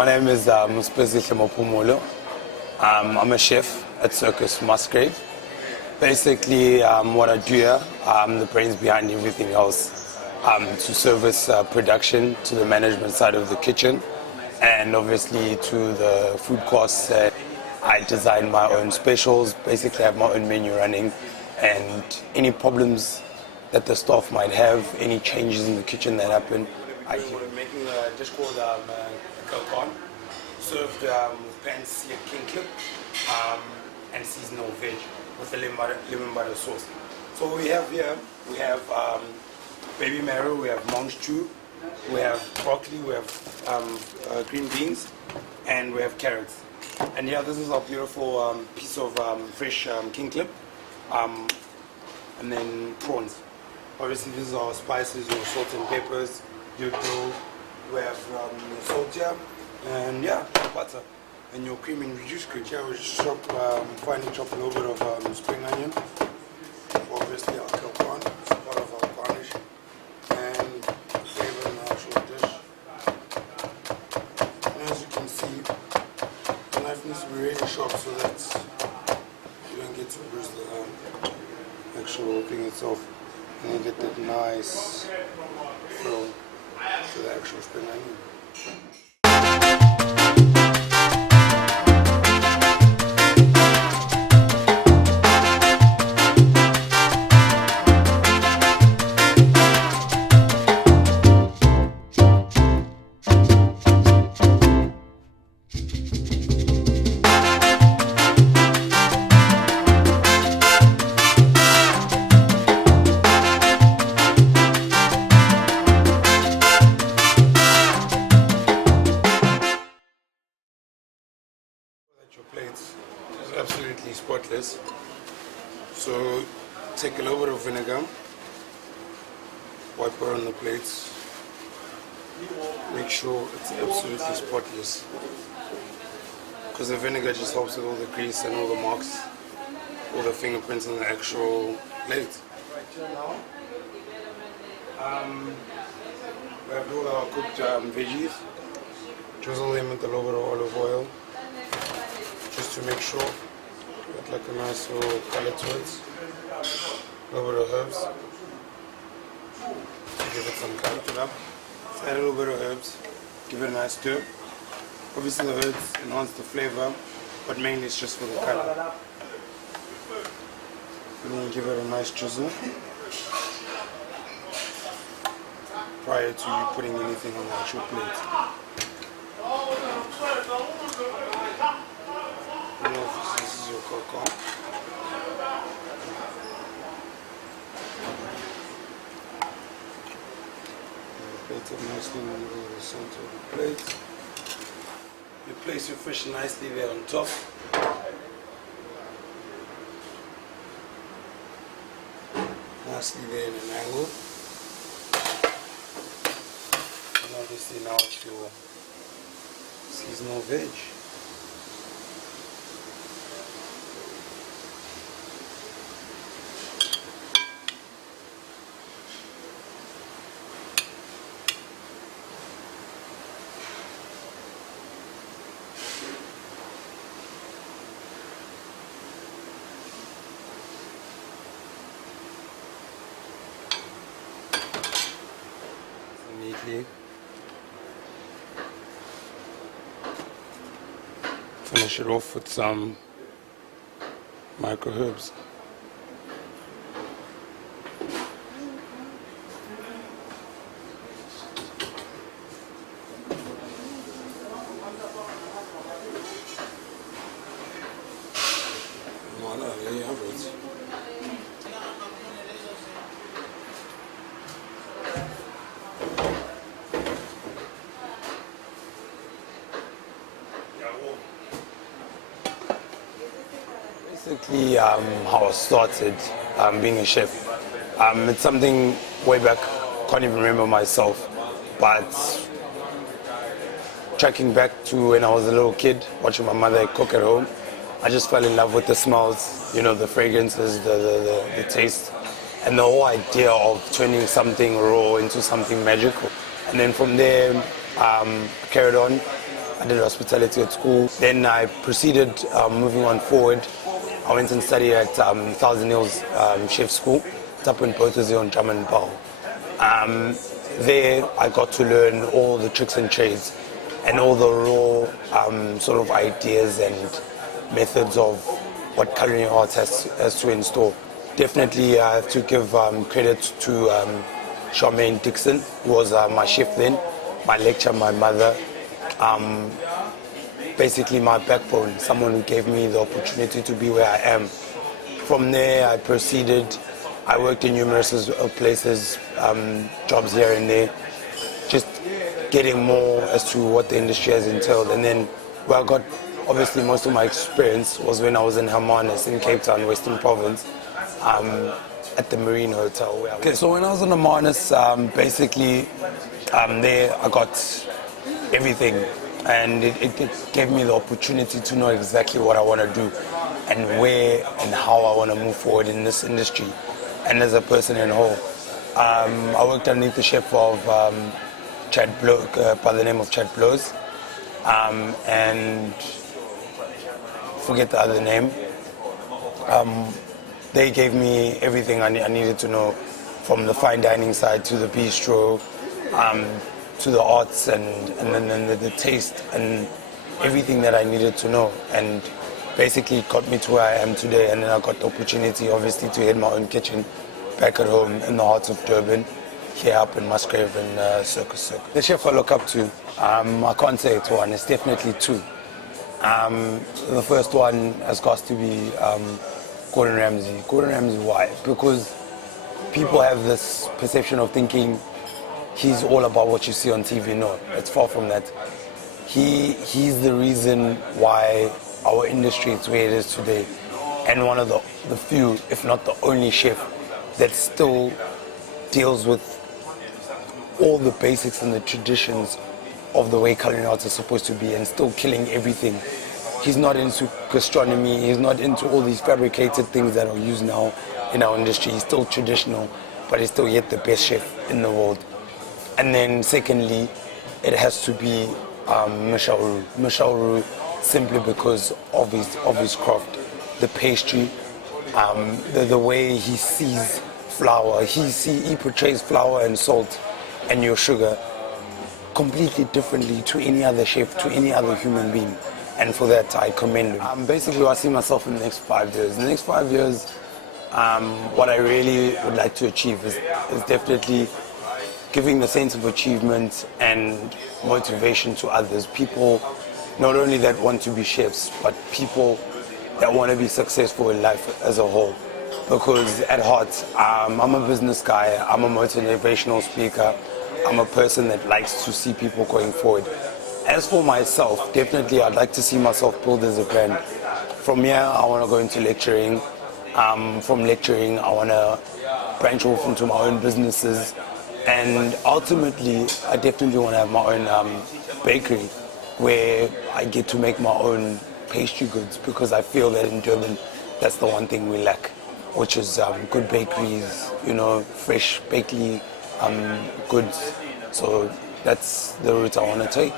My name is Muspezi Mopumulo. I'm a chef at Circus Musgrave. Basically, what I do here, I'm the brains behind everything else. To service production, to the management side of the kitchen, and obviously to the food costs. I design my own specials, basically I have my own menu running, and any problems that the staff might have, any changes in the kitchen that happen, We're making a dish called Kalkon, served with pan-seared king clip and seasonal veg with a lemon butter sauce. So what we have here, we have baby marrow, we have monk stew, we have broccoli, we have green beans, and we have carrots. And yeah, this is our beautiful piece of fresh king clip, and then prawns. Obviously, these are our spices, your salt and peppers, your dough, we have your salt here, and yeah, butter, and your cream and reduced cream. Here we just finely chop a little bit of spring onion, obviously our kalkon, it's part of our garnish, and flavor in the actual dish. And as you can see, the knife needs to be really sharp so that you don't get to bruise the actual thing itself. And you get that nice flow to the actual spring onion. Your plate is absolutely spotless. So take a little bit of vinegar, wipe it on the plates, make sure it's absolutely spotless. Because the vinegar just helps with all the grease and all the marks, all the fingerprints on the actual plate. Right here now, we have all our cooked veggies. Drizzle them with a little bit of olive oil, just to make sure get like a nice little color to it. A little bit of herbs, give it some color. Add a little bit of herbs, give it a nice stir. Obviously the herbs enhance the flavor, but mainly it's just for the color. And then give it a nice drizzle prior to you putting anything on the actual plate. This is your kalkon. Plate it nicely in the center of the plate. You place your fish nicely there on top. Nicely there in an angle. And obviously now it's your seasonal veg. Neatly. Finish it off with some micro herbs. Voila, there you have it. Basically, how I started being a chef. It's something way back, can't even remember myself, but tracking back to when I was a little kid, watching my mother cook at home, I just fell in love with the smells, you know, the fragrances, the taste, and the whole idea of turning something raw into something magical. And then from there, carried on, I did hospitality at school. Then I proceeded moving on forward. I went and studied at Thousand Hills Chef School. It's up in Bothazel on Drummond There I got to learn all the tricks and trades and all the raw sort of ideas and methods of what culinary arts has to install. Definitely I have to give credit to Charmaine Dixon, who was my chef then, my lecturer, my mother, basically my backbone, someone who gave me the opportunity to be where I am. From there I proceeded, I worked in numerous places, jobs here and there, just getting more as to what the industry has entailed. And then where I got obviously most of my experience was when I was in Hermanus in Cape Town, Western Province, at the Marine Hotel. Okay, so when I was in Hermanus, basically there I got everything, and it gave me the opportunity to know exactly what I want to do and where and how I want to move forward in this industry and as a person in whole. I worked underneath the chef of Chad Blow, by the name of Chad Blows, and forget the other name. They gave me everything I needed to know, from the fine dining side to the bistro, to the arts and then the taste and everything that I needed to know. And basically it got me to where I am today. And then I got the opportunity, obviously, to head my own kitchen back at home in the heart of Durban, here up in Musgrave and Circus. The chef I look up to, I can't say it's one, it's definitely two. The first one has got to be Gordon Ramsay. Gordon Ramsay, why? Because people have this perception of thinking he's all about what you see on TV. No, it's far from that. He's the reason why our industry is where it is today, and one of the few, if not the only chef that still deals with all the basics and the traditions of the way culinary arts are supposed to be and still killing everything. He's not into gastronomy, he's not into all these fabricated things that are used now in our industry. He's still traditional, but he's still yet the best chef in the world. And then secondly, it has to be Michel Roux. Michel Roux, simply because of his craft, the pastry, the way he sees flour. He portrays flour and salt and your sugar completely differently to any other chef, to any other human being. And for that, I commend him. Basically, I see myself in the next 5 years. In the next 5 years, what I really would like to achieve is definitely giving the sense of achievement and motivation to others. People not only that want to be chefs, but people that want to be successful in life as a whole. Because at heart, I'm a business guy, I'm a motivational speaker, I'm a person that likes to see people going forward. As for myself, definitely I'd like to see myself build as a brand. From here, I want to go into lecturing. From lecturing, I want to branch off into my own businesses. And ultimately, I definitely want to have my own bakery where I get to make my own pastry goods, because I feel that in Durban, that's the one thing we lack, which is good bakeries, fresh bakery goods. So that's the route I want to take.